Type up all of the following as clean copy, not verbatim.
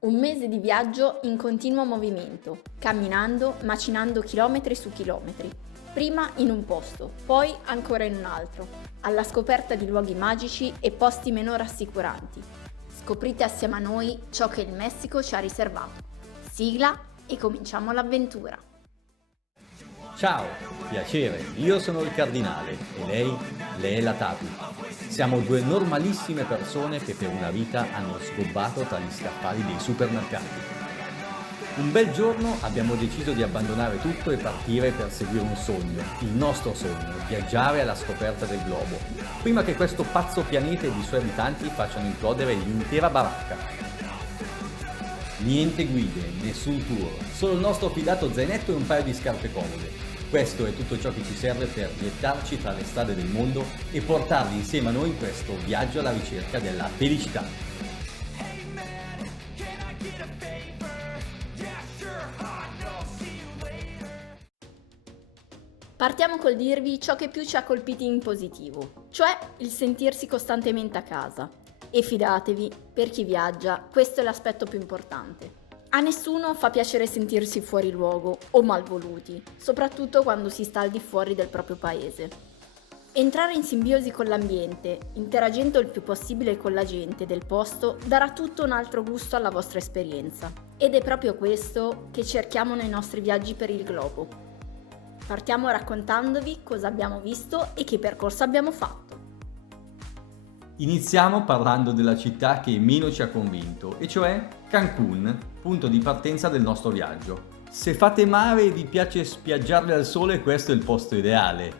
Un mese di viaggio in continuo movimento, camminando, macinando chilometri su chilometri. Prima in un posto, poi ancora in un altro, alla scoperta di luoghi magici e posti meno rassicuranti. Scoprite assieme a noi ciò che il Messico ci ha riservato. Sigla e cominciamo l'avventura. Ciao, piacere, io sono il Cardinale e lei è la Tatu. Siamo due normalissime persone che per una vita hanno sgobbato tra gli scaffali dei supermercati. Un bel giorno abbiamo deciso di abbandonare tutto e partire per seguire un sogno, il nostro sogno, viaggiare alla scoperta del globo, prima che questo pazzo pianeta e i suoi abitanti facciano implodere l'intera baracca. Niente guide, nessun tour, solo il nostro fidato zainetto e un paio di scarpe comode. Questo è tutto ciò che ci serve per gettarci tra le strade del mondo e portarvi insieme a noi in questo viaggio alla ricerca della felicità. Partiamo col dirvi ciò che più ci ha colpiti in positivo, cioè il sentirsi costantemente a casa. E fidatevi, per chi viaggia, questo è l'aspetto più importante. A nessuno fa piacere sentirsi fuori luogo o malvoluti, soprattutto quando si sta al di fuori del proprio paese. Entrare in simbiosi con l'ambiente, interagendo il più possibile con la gente del posto, darà tutto un altro gusto alla vostra esperienza. Ed è proprio questo che cerchiamo nei nostri viaggi per il globo. Partiamo raccontandovi cosa abbiamo visto e che percorso abbiamo fatto. Iniziamo parlando della città che meno ci ha convinto, e cioè Cancun, punto di partenza del nostro viaggio. Se fate mare e vi piace spiaggiarvi al sole, questo è il posto ideale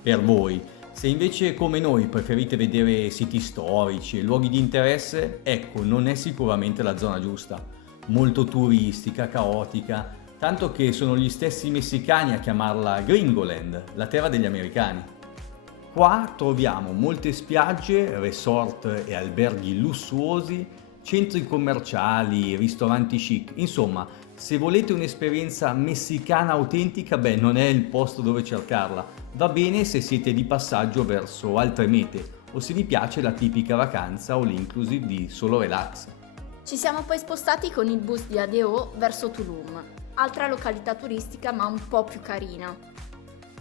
per voi. Se invece come noi preferite vedere siti storici e luoghi di interesse, ecco, non è sicuramente la zona giusta. Molto turistica, caotica, tanto che sono gli stessi messicani a chiamarla Gringoland, la terra degli americani. Qua troviamo molte spiagge, resort e alberghi lussuosi, centri commerciali, ristoranti chic. Insomma, se volete un'esperienza messicana autentica, non è il posto dove cercarla. Va bene se siete di passaggio verso altre mete o se vi piace la tipica vacanza all inclusive di solo relax. Ci siamo poi spostati con il bus di ADO verso Tulum, altra località turistica ma un po' più carina.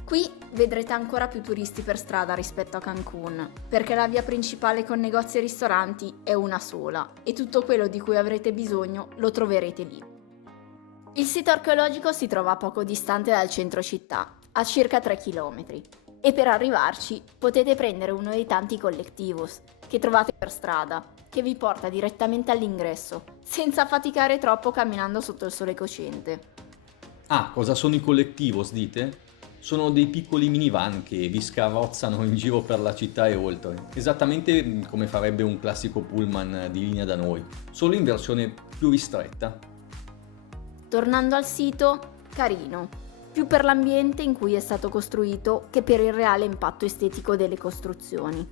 Qui vedrete ancora più turisti per strada rispetto a Cancun, perché la via principale con negozi e ristoranti è una sola e tutto quello di cui avrete bisogno lo troverete lì. Il sito archeologico si trova poco distante dal centro città, a circa 3 km, e per arrivarci potete prendere uno dei tanti colectivos che trovate per strada, che vi porta direttamente all'ingresso, senza faticare troppo camminando sotto il sole cocente. Ah, cosa sono i colectivos, dite? Sono dei piccoli minivan che vi scarrozzano in giro per la città e oltre, esattamente come farebbe un classico pullman di linea da noi, solo in versione più ristretta. Tornando al sito, carino, più per l'ambiente in cui è stato costruito che per il reale impatto estetico delle costruzioni.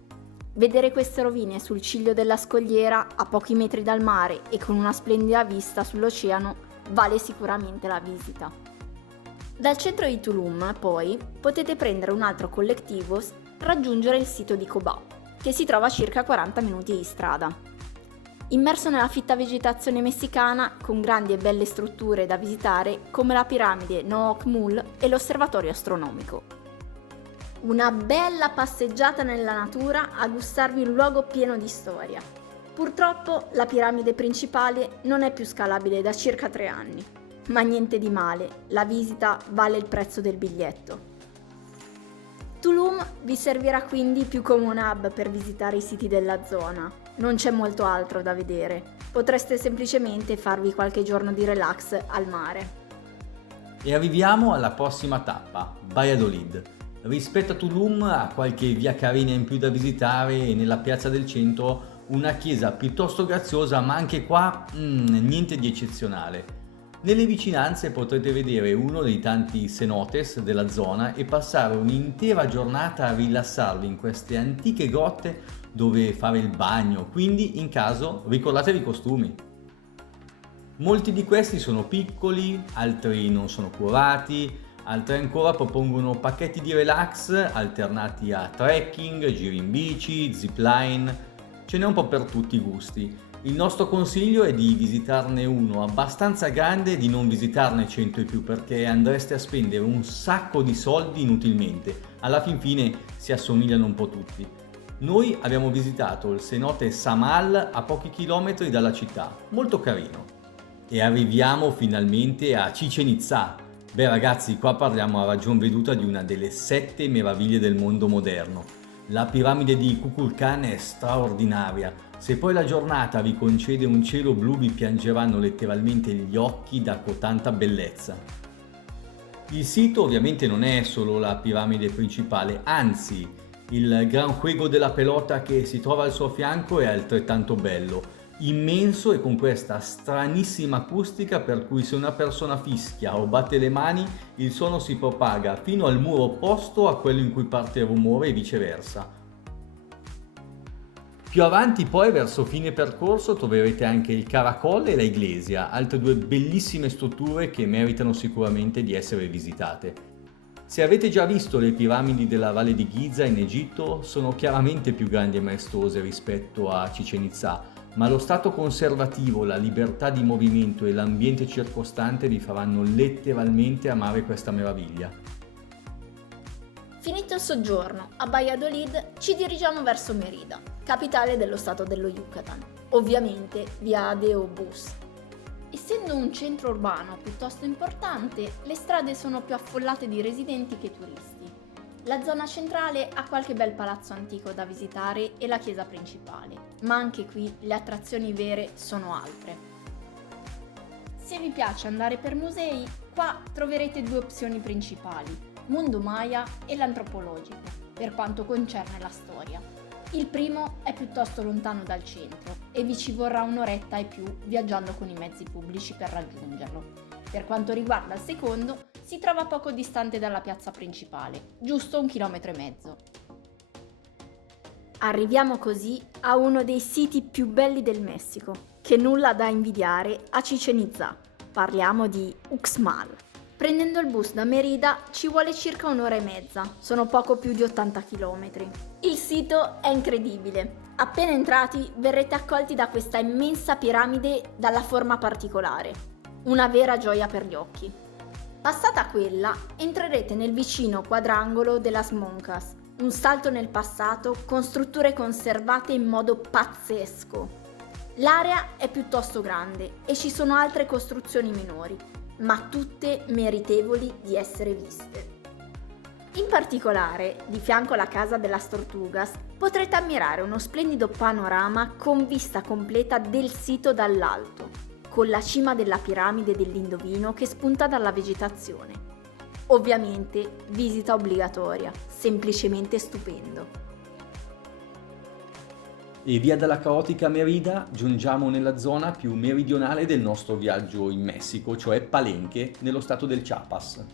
Vedere queste rovine sul ciglio della scogliera, a pochi metri dal mare e con una splendida vista sull'oceano, vale sicuramente la visita. Dal centro di Tulum, poi, potete prendere un altro colectivos e raggiungere il sito di Cobá, che si trova a circa 40 minuti di strada. Immerso nella fitta vegetazione messicana, con grandi e belle strutture da visitare come la piramide Nooc Mul e l'osservatorio astronomico. Una bella passeggiata nella natura a gustarvi un luogo pieno di storia. Purtroppo la piramide principale non è più scalabile da circa 3 anni. Ma niente di male, la visita vale il prezzo del biglietto. Tulum vi servirà quindi più come un hub per visitare i siti della zona. Non c'è molto altro da vedere. Potreste semplicemente farvi qualche giorno di relax al mare. E arriviamo alla prossima tappa, Valladolid. Rispetto a Tulum ha qualche via carina in più da visitare e nella piazza del centro una chiesa piuttosto graziosa, ma anche qua niente di eccezionale. Nelle vicinanze potrete vedere uno dei tanti cenotes della zona e passare un'intera giornata a rilassarvi in queste antiche grotte dove fare il bagno, quindi in caso ricordatevi i costumi. Molti di questi sono piccoli, altri non sono curati, altri ancora propongono pacchetti di relax alternati a trekking, giri in bici, zipline, ce n'è un po' per tutti i gusti. Il nostro consiglio è di visitarne uno abbastanza grande e di non visitarne 100 e più, perché andreste a spendere un sacco di soldi inutilmente. Alla fin fine si assomigliano un po' tutti. Noi abbiamo visitato il cenote Samal a pochi chilometri dalla città, molto carino. E arriviamo finalmente a Chichén Itzá. Beh ragazzi, qua parliamo a ragion veduta di una delle 7 meraviglie del mondo moderno. La piramide di Kukulkan è straordinaria. Se poi la giornata vi concede un cielo blu, vi piangeranno letteralmente gli occhi da tanta bellezza. Il sito ovviamente non è solo la piramide principale, anzi, il Gran Juego della Pelota che si trova al suo fianco è altrettanto bello. Immenso e con questa stranissima acustica per cui se una persona fischia o batte le mani, il suono si propaga fino al muro opposto a quello in cui parte il rumore e viceversa. Più avanti poi, verso fine percorso, troverete anche il Caracol e la Iglesia, altre due bellissime strutture che meritano sicuramente di essere visitate. Se avete già visto le piramidi della Valle di Giza in Egitto, sono chiaramente più grandi e maestose rispetto a Chichén Itzá, ma lo stato conservativo, la libertà di movimento e l'ambiente circostante vi faranno letteralmente amare questa meraviglia. Finito il soggiorno a Valladolid, ci dirigiamo verso Mérida, capitale dello stato dello Yucatan, ovviamente via Adeo Bus. Essendo un centro urbano piuttosto importante, le strade sono più affollate di residenti che turisti. La zona centrale ha qualche bel palazzo antico da visitare e la chiesa principale, ma anche qui le attrazioni vere sono altre. Se vi piace andare per musei, qua troverete due opzioni principali: Mundo Maya e l'antropologico, per quanto concerne la storia. Il primo è piuttosto lontano dal centro e vi ci vorrà un'oretta e più viaggiando con i mezzi pubblici per raggiungerlo. Per quanto riguarda il secondo, si trova poco distante dalla piazza principale, giusto 1,5 km. Arriviamo così a uno dei siti più belli del Messico, che nulla ha da invidiare a Chichén Itzá. Parliamo di Uxmal. Prendendo il bus da Mérida ci vuole circa 1 ora e mezza, sono poco più di 80 km. Il sito è incredibile. Appena entrati verrete accolti da questa immensa piramide dalla forma particolare, una vera gioia per gli occhi. Passata quella, entrerete nel vicino quadrangolo de las Moncas, un salto nel passato con strutture conservate in modo pazzesco. L'area è piuttosto grande e ci sono altre costruzioni minori, ma tutte meritevoli di essere viste. In particolare, di fianco alla Casa de las Tortugas, potrete ammirare uno splendido panorama con vista completa del sito dall'alto, con la cima della piramide dell'Indovino che spunta dalla vegetazione. Ovviamente, visita obbligatoria, semplicemente stupendo. E via dalla caotica Mérida giungiamo nella zona più meridionale del nostro viaggio in Messico, cioè Palenque, nello stato del Chiapas.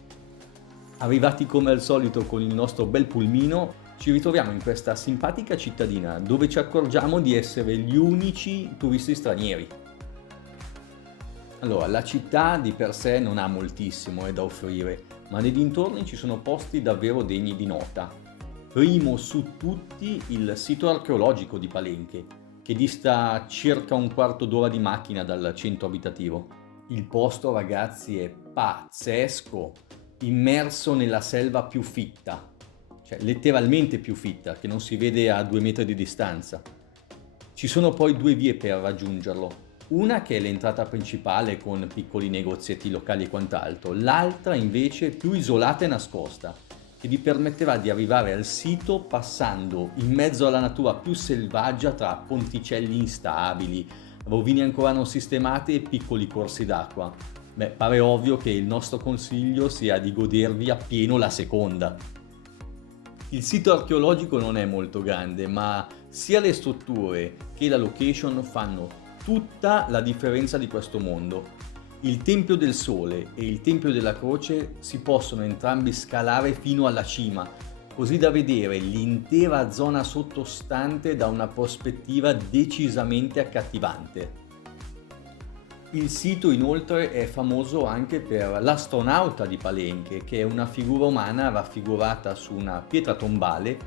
Arrivati come al solito con il nostro bel pulmino, ci ritroviamo in questa simpatica cittadina dove ci accorgiamo di essere gli unici turisti stranieri. Allora, la città di per sé non ha moltissimo da offrire, ma nei dintorni ci sono posti davvero degni di nota. Primo su tutti il sito archeologico di Palenque, che dista circa un quarto d'ora di macchina dal centro abitativo. Il posto, ragazzi, è pazzesco, immerso nella selva più fitta, cioè letteralmente più fitta, che non si vede a 2 metri di distanza. Ci sono poi 2 vie per raggiungerlo. Una che è l'entrata principale con piccoli negozietti locali e quant'altro, l'altra invece più isolata e nascosta, che vi permetterà di arrivare al sito passando in mezzo alla natura più selvaggia tra ponticelli instabili, rovine ancora non sistemate e piccoli corsi d'acqua. Beh, pare ovvio che il nostro consiglio sia di godervi appieno la seconda. Il sito archeologico non è molto grande, ma sia le strutture che la location fanno tutta la differenza di questo mondo. Il Tempio del Sole e il Tempio della Croce si possono entrambi scalare fino alla cima, così da vedere l'intera zona sottostante da una prospettiva decisamente accattivante. Il sito inoltre è famoso anche per l'astronauta di Palenque, che è una figura umana raffigurata su una pietra tombale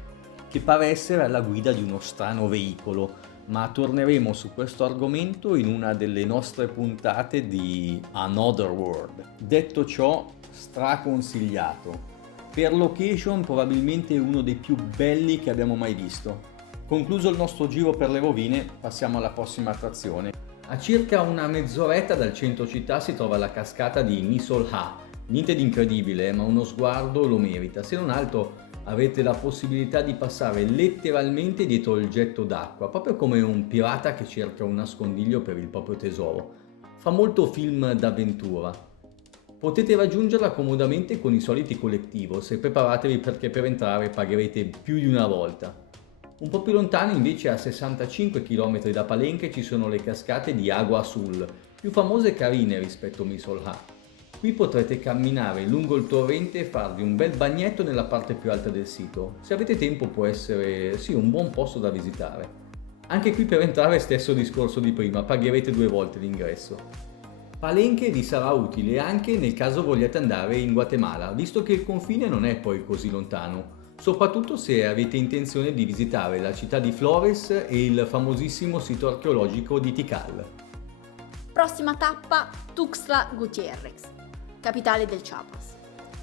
che pare essere alla guida di uno strano veicolo, ma torneremo su questo argomento in una delle nostre puntate di Another World. Detto ciò, straconsigliato. Per location probabilmente uno dei più belli che abbiamo mai visto. Concluso il nostro giro per le rovine, passiamo alla prossima attrazione. A circa una mezz'oretta dal centro città si trova la cascata di Misol-Ha. Niente di incredibile, ma uno sguardo lo merita. Se non altro avete la possibilità di passare letteralmente dietro il getto d'acqua, proprio come un pirata che cerca un nascondiglio per il proprio tesoro. Fa molto film d'avventura. Potete raggiungerla comodamente con i soliti collettivos e preparatevi perché per entrare pagherete più di una volta. Un po' più lontano invece, a 65 km da Palenque, ci sono le cascate di Agua Azul, più famose e carine rispetto a Misol-Ha. Qui potrete camminare lungo il torrente e farvi un bel bagnetto nella parte più alta del sito. Se avete tempo può essere un buon posto da visitare. Anche qui per entrare stesso discorso di prima, pagherete 2 volte l'ingresso. Palenque vi sarà utile anche nel caso vogliate andare in Guatemala, visto che il confine non è poi così lontano, soprattutto se avete intenzione di visitare la città di Flores e il famosissimo sito archeologico di Tikal. Prossima tappa, Tuxtla Gutiérrez, capitale del Chiapas.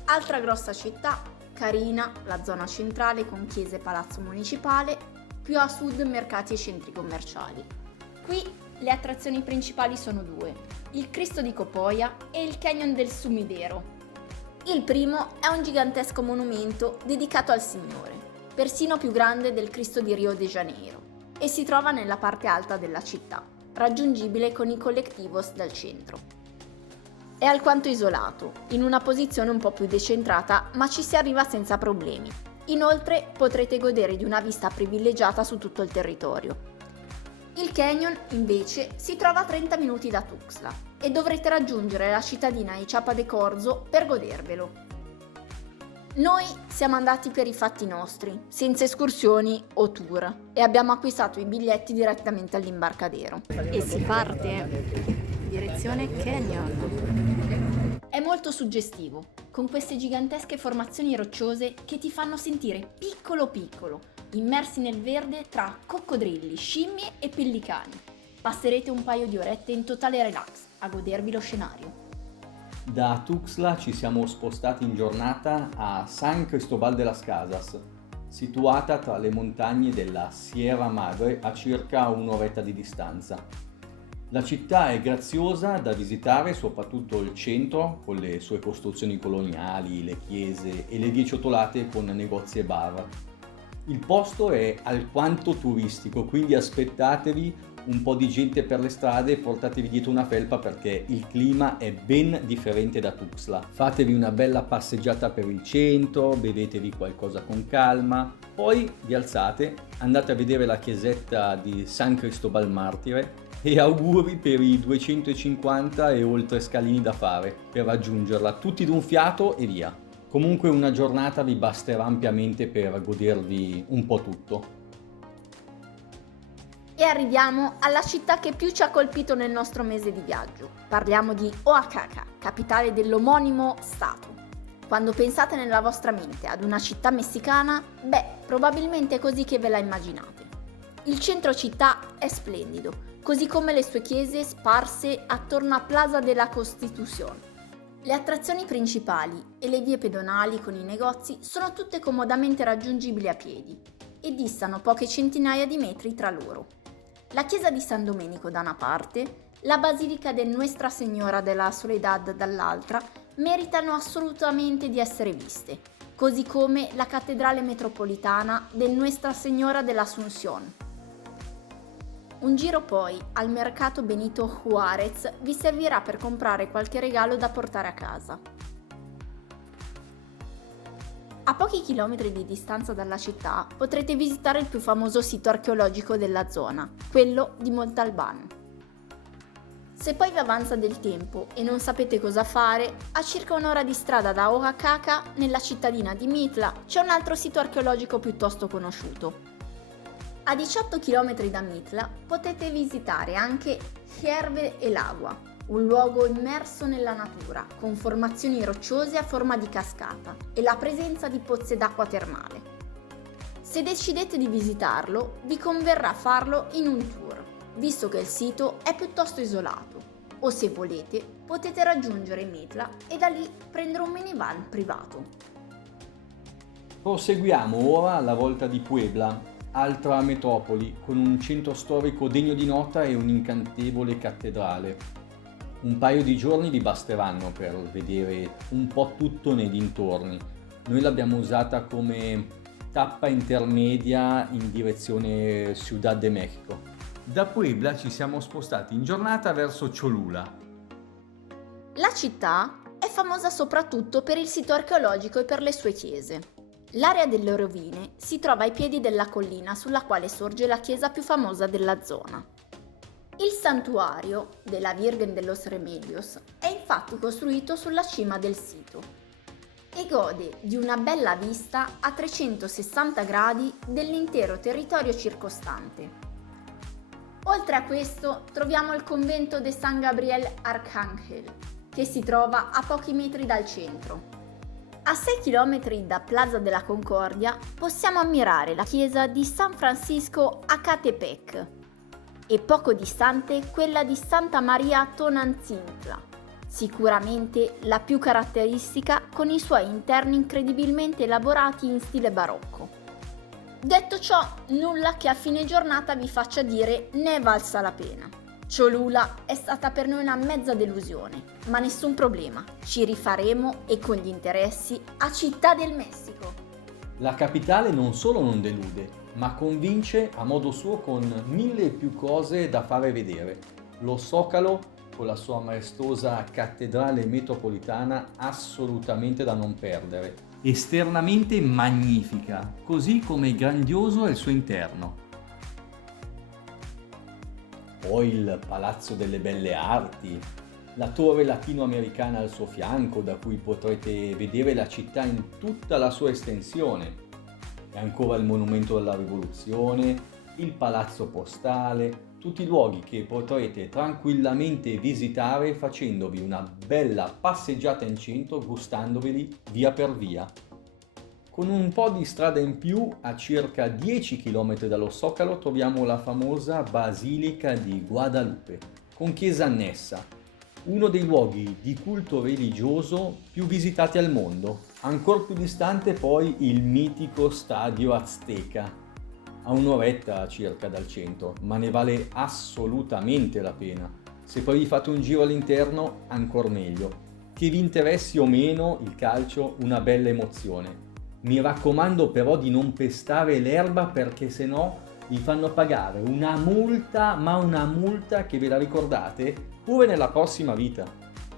Altra grossa città, carina, la zona centrale con chiese e palazzo municipale, più a sud mercati e centri commerciali. Qui le attrazioni principali sono 2, il Cristo di Copoia e il Canyon del Sumidero. Il primo è un gigantesco monumento dedicato al Signore, persino più grande del Cristo di Rio de Janeiro, e si trova nella parte alta della città, raggiungibile con i colectivos dal centro. È alquanto isolato, in una posizione un po' più decentrata, ma ci si arriva senza problemi. Inoltre potrete godere di una vista privilegiata su tutto il territorio. Il canyon, invece, si trova a 30 minuti da Tuxtla e dovrete raggiungere la cittadina di Chiapa de Corzo per godervelo. Noi siamo andati per i fatti nostri, senza escursioni o tour, e abbiamo acquistato i biglietti direttamente all'imbarcadero. E si parte! Direzione canyon. È molto suggestivo, con queste gigantesche formazioni rocciose che ti fanno sentire piccolo piccolo, immersi nel verde tra coccodrilli, scimmie e pellicani. Passerete un paio di orette in totale relax a godervi lo scenario. Da Tuxtla ci siamo spostati in giornata a San Cristobal de las Casas, situata tra le montagne della Sierra Madre a circa un'oretta di distanza. La città è graziosa da visitare, soprattutto il centro, con le sue costruzioni coloniali, le chiese e le vie ciotolate con negozi e bar. Il posto è alquanto turistico, quindi aspettatevi un po' di gente per le strade e portatevi dietro una felpa perché il clima è ben differente da Tuxtla. Fatevi una bella passeggiata per il centro, bevetevi qualcosa con calma, poi vi alzate, andate a vedere la chiesetta di San Cristobal Martire e auguri per i 250 e oltre scalini da fare per raggiungerla, tutti d'un fiato e via. Comunque una giornata vi basterà ampiamente per godervi un po' tutto. E arriviamo alla città che più ci ha colpito nel nostro mese di viaggio. Parliamo di Oaxaca, capitale dell'omonimo stato. Quando pensate nella vostra mente ad una città messicana, probabilmente è così che ve la immaginate. Il centro città è splendido, così come le sue chiese sparse attorno a Plaza de la Constitución. Le attrazioni principali e le vie pedonali con i negozi sono tutte comodamente raggiungibili a piedi e distano poche centinaia di metri tra loro. La chiesa di San Domenico da una parte, la basilica de Nuestra Señora de la Soledad dall'altra meritano assolutamente di essere viste, così come la cattedrale metropolitana de Nuestra Señora de la Asunción. Un giro poi al mercato Benito Juárez vi servirà per comprare qualche regalo da portare a casa. A pochi chilometri di distanza dalla città potrete visitare il più famoso sito archeologico della zona, quello di Montalbán. Se poi vi avanza del tempo e non sapete cosa fare, a circa un'ora di strada da Oaxaca, nella cittadina di Mitla, c'è un altro sito archeologico piuttosto conosciuto. A 18 km da Mitla potete visitare anche Hierve el Agua, un luogo immerso nella natura, con formazioni rocciose a forma di cascata e la presenza di pozze d'acqua termale. Se decidete di visitarlo, vi converrà farlo in un tour, visto che il sito è piuttosto isolato, o se volete potete raggiungere Mitla e da lì prendere un minivan privato. Proseguiamo ora alla volta di Puebla, altra metropoli con un centro storico degno di nota e un'incantevole cattedrale. Un paio di giorni vi basteranno per vedere un po' tutto nei dintorni. Noi l'abbiamo usata come tappa intermedia in direzione Ciudad de México. Da Puebla ci siamo spostati in giornata verso Cholula. La città è famosa soprattutto per il sito archeologico e per le sue chiese. L'area delle rovine si trova ai piedi della collina sulla quale sorge la chiesa più famosa della zona. Il santuario della Virgen de los Remedios è infatti costruito sulla cima del sito e gode di una bella vista a 360 gradi dell'intero territorio circostante. Oltre a questo troviamo il convento de San Gabriel Arcángel, che si trova a pochi metri dal centro. A 6 km da Plaza de la Concordia possiamo ammirare la chiesa di San Francisco a Catepec e poco distante quella di Santa Maria Tonantzintla, sicuramente la più caratteristica con i suoi interni incredibilmente elaborati in stile barocco. Detto ciò, nulla che a fine giornata vi faccia dire ne è valsa la pena. Cholula è stata per noi una mezza delusione, ma nessun problema, ci rifaremo e con gli interessi a Città del Messico. La capitale non solo non delude, ma convince a modo suo con 1000 e più cose da fare vedere. Lo Zocalo, con la sua maestosa cattedrale metropolitana, assolutamente da non perdere. Esternamente magnifica, così come grandioso è il suo interno. Poi il Palazzo delle Belle Arti, la torre latinoamericana al suo fianco, da cui potrete vedere la città in tutta la sua estensione. E ancora il Monumento della Rivoluzione, il Palazzo Postale, tutti luoghi che potrete tranquillamente visitare facendovi una bella passeggiata in centro, gustandoveli via per via. Con un po' di strada in più, a circa 10 km dallo Zocalo, troviamo la famosa Basilica di Guadalupe, con chiesa annessa, uno dei luoghi di culto religioso più visitati al mondo. Ancora più distante poi il mitico Stadio Azteca, a un'oretta circa dal centro, ma ne vale assolutamente la pena. Se poi vi fate un giro all'interno, ancor meglio. Che vi interessi o meno il calcio, una bella emozione. Mi raccomando però di non pestare l'erba, perché sennò vi fanno pagare una multa, ma una multa che ve la ricordate pure nella prossima vita.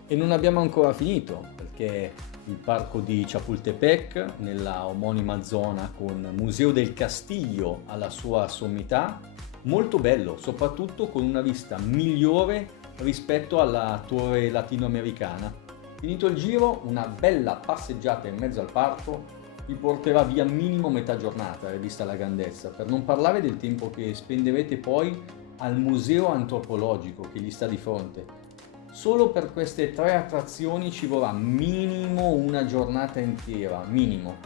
E non abbiamo ancora finito, perché il parco di Chapultepec, nella omonima zona con Museo del Castillo alla sua sommità, molto bello, soprattutto con una vista migliore rispetto alla torre latinoamericana. Finito il giro, una bella passeggiata in mezzo al parco vi porterà via minimo metà giornata, vista la grandezza, per non parlare del tempo che spenderete poi al museo antropologico che gli sta di fronte. Solo per queste 3 attrazioni ci vorrà minimo una giornata intera, minimo,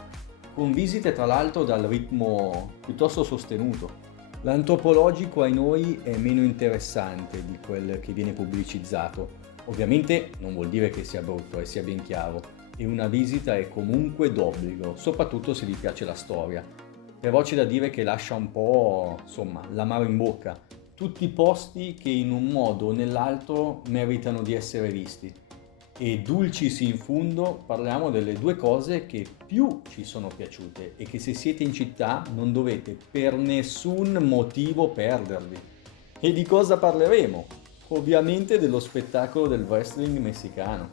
con visite tra l'altro dal ritmo piuttosto sostenuto. L'antropologico ai noi è meno interessante di quel che viene pubblicizzato. Ovviamente non vuol dire che sia brutto, sia ben chiaro, e una visita è comunque d'obbligo, soprattutto se vi piace la storia. Però c'è da dire che lascia un po', l'amaro in bocca. Tutti posti che in un modo o nell'altro meritano di essere visti. E dulcis in fundo parliamo delle 2 cose che più ci sono piaciute e che se siete in città non dovete per nessun motivo perdervi. E di cosa parleremo? Ovviamente dello spettacolo del wrestling messicano,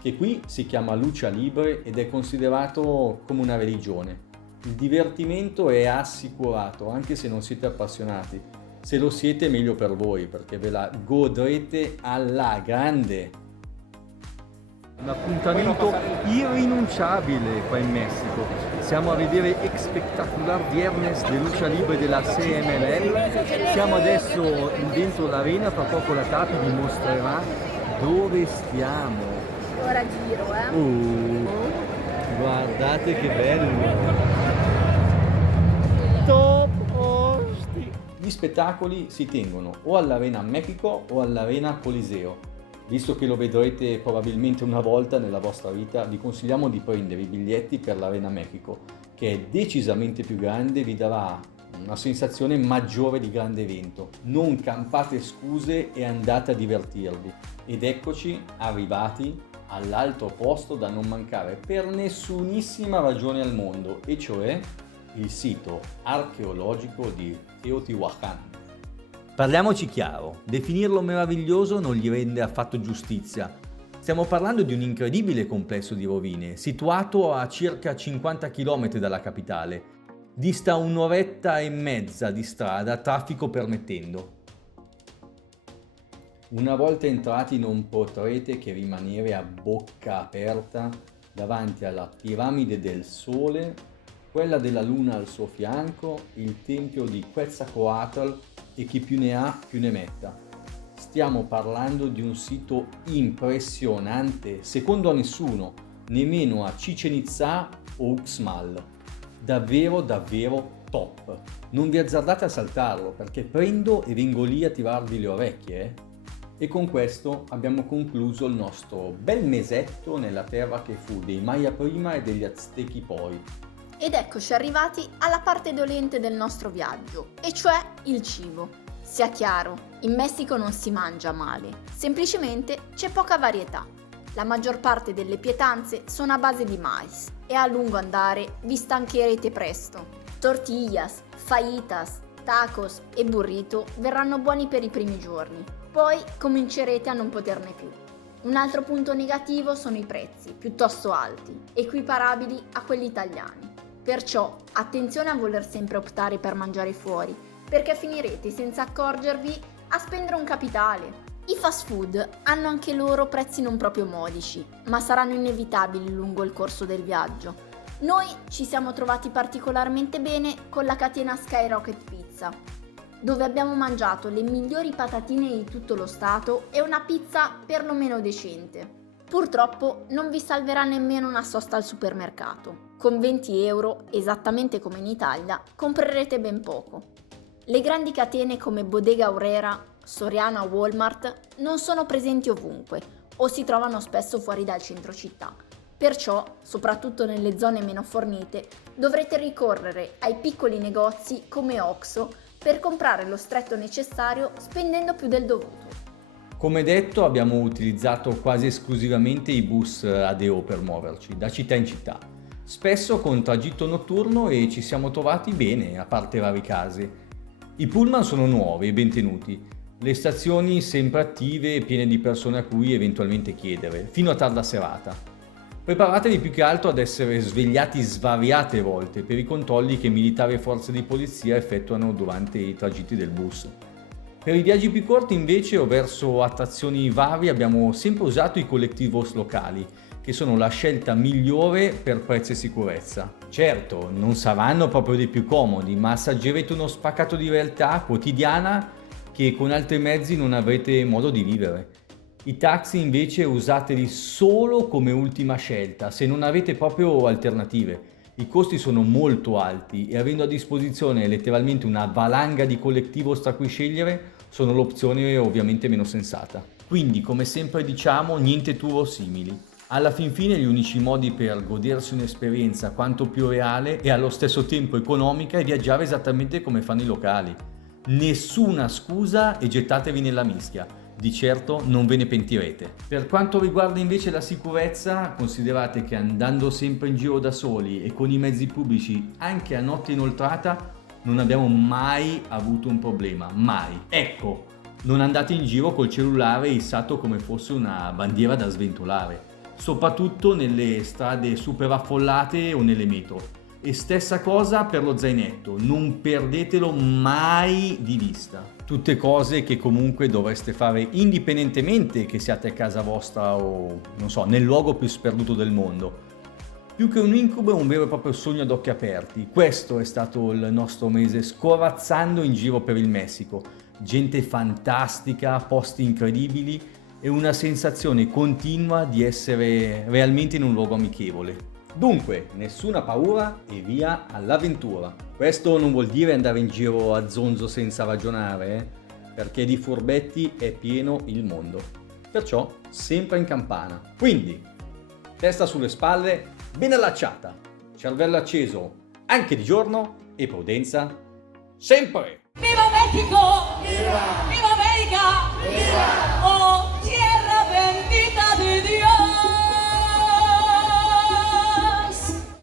che qui si chiama Lucha Libre ed è considerato come una religione. Il divertimento è assicurato, anche se non siete appassionati. Se lo siete, meglio per voi, perché ve la godrete alla grande. Un appuntamento irrinunciabile qua in Messico. Siamo a vedere Espectacular Viernes de Lucha Libre della CMLL. Siamo adesso dentro l'arena, fra poco la Tapi vi mostrerà dove stiamo. Ora giro, Guardate che bello! top osti. Gli spettacoli si tengono o all'Arena Mexico o all'Arena Coliseo. Visto che lo vedrete probabilmente una volta nella vostra vita, vi consigliamo di prendere i biglietti per l'Arena Mexico, che è decisamente più grande e vi darà una sensazione maggiore di grande evento. Non campate scuse e andate a divertirvi. Ed eccoci arrivati all'altro posto da non mancare per nessunissima ragione al mondo, e cioè il sito archeologico di Teotihuacan. Parliamoci chiaro, definirlo meraviglioso non gli rende affatto giustizia. Stiamo parlando di un incredibile complesso di rovine, situato a circa 50 km dalla capitale. Dista un'oretta e mezza di strada, traffico permettendo. Una volta entrati non potrete che rimanere a bocca aperta davanti alla piramide del Sole, quella della Luna al suo fianco, il tempio di Quetzalcoatl e chi più ne ha più ne metta. Stiamo parlando di un sito impressionante, secondo nessuno, nemmeno a Chichén Itzá o Uxmal. Davvero top. Non vi azzardate a saltarlo, perché prendo e vengo lì a tirarvi le orecchie. E con questo abbiamo concluso il nostro bel mesetto nella terra che fu dei Maya prima e degli Aztechi poi. Ed eccoci arrivati alla parte dolente del nostro viaggio, e cioè il cibo. Sia chiaro, in Messico non si mangia male, semplicemente c'è poca varietà. La maggior parte delle pietanze sono a base di mais e a lungo andare vi stancherete presto. Tortillas, fajitas, tacos e burrito verranno buoni per i primi giorni, poi comincerete a non poterne più. Un altro punto negativo sono i prezzi, piuttosto alti, equiparabili a quelli italiani. Perciò attenzione a voler sempre optare per mangiare fuori, perché finirete senza accorgervi a spendere un capitale. I fast food hanno anche loro prezzi non proprio modici, ma saranno inevitabili lungo il corso del viaggio. Noi ci siamo trovati particolarmente bene con la catena Skyrocket Pizza, dove abbiamo mangiato le migliori patatine di tutto lo stato e una pizza perlomeno decente. Purtroppo non vi salverà nemmeno una sosta al supermercato. Con 20 euro, esattamente come in Italia, comprerete ben poco. Le grandi catene come Bodega Aurrera, Soriana o Walmart non sono presenti ovunque o si trovano spesso fuori dal centro città. Perciò, soprattutto nelle zone meno fornite, dovrete ricorrere ai piccoli negozi come Oxxo per comprare lo stretto necessario spendendo più del dovuto. Come detto, abbiamo utilizzato quasi esclusivamente i bus ADO per muoverci, da città in città. Spesso con tragitto notturno e ci siamo trovati bene, a parte rari casi. I pullman sono nuovi e ben tenuti, le stazioni sempre attive e piene di persone a cui eventualmente chiedere, fino a tarda serata. Preparatevi più che altro ad essere svegliati svariate volte per i controlli che militari e forze di polizia effettuano durante i tragitti del bus. Per i viaggi più corti invece o verso attrazioni varie abbiamo sempre usato i colectivos locali, che sono la scelta migliore per prezzo e sicurezza. Certo, non saranno proprio dei più comodi, ma assaggerete uno spaccato di realtà quotidiana che con altri mezzi non avrete modo di vivere. I taxi invece usateli solo come ultima scelta, se non avete proprio alternative. I costi sono molto alti e avendo a disposizione letteralmente una valanga di collettivo tra cui scegliere, sono l'opzione ovviamente meno sensata. Quindi, come sempre diciamo, niente tour o simili. Alla fin fine gli unici modi per godersi un'esperienza quanto più reale e allo stesso tempo economica è viaggiare esattamente come fanno i locali. Nessuna scusa e gettatevi nella mischia. Di certo non ve ne pentirete. Per quanto riguarda invece la sicurezza, considerate che andando sempre in giro da soli e con i mezzi pubblici anche a notte inoltrata non abbiamo mai avuto un problema, mai. Ecco, non andate in giro col cellulare issato come fosse una bandiera da sventolare, soprattutto nelle strade super affollate o nelle metro. E stessa cosa per lo zainetto, non perdetelo mai di vista. Tutte cose che comunque dovreste fare indipendentemente che siate a casa vostra o, non so, nel luogo più sperduto del mondo. Più che un incubo è un vero e proprio sogno ad occhi aperti. Questo è stato il nostro mese scorazzando in giro per il Messico. Gente fantastica, posti incredibili e una sensazione continua di essere realmente in un luogo amichevole. Dunque, nessuna paura e via all'avventura. Questo non vuol dire andare in giro a zonzo senza ragionare, perché di furbetti è pieno il mondo. Perciò sempre in campana. Quindi, testa sulle spalle, ben allacciata, cervello acceso anche di giorno e prudenza sempre. ¡Viva México! ¡Viva! ¡Viva América! ¡Viva!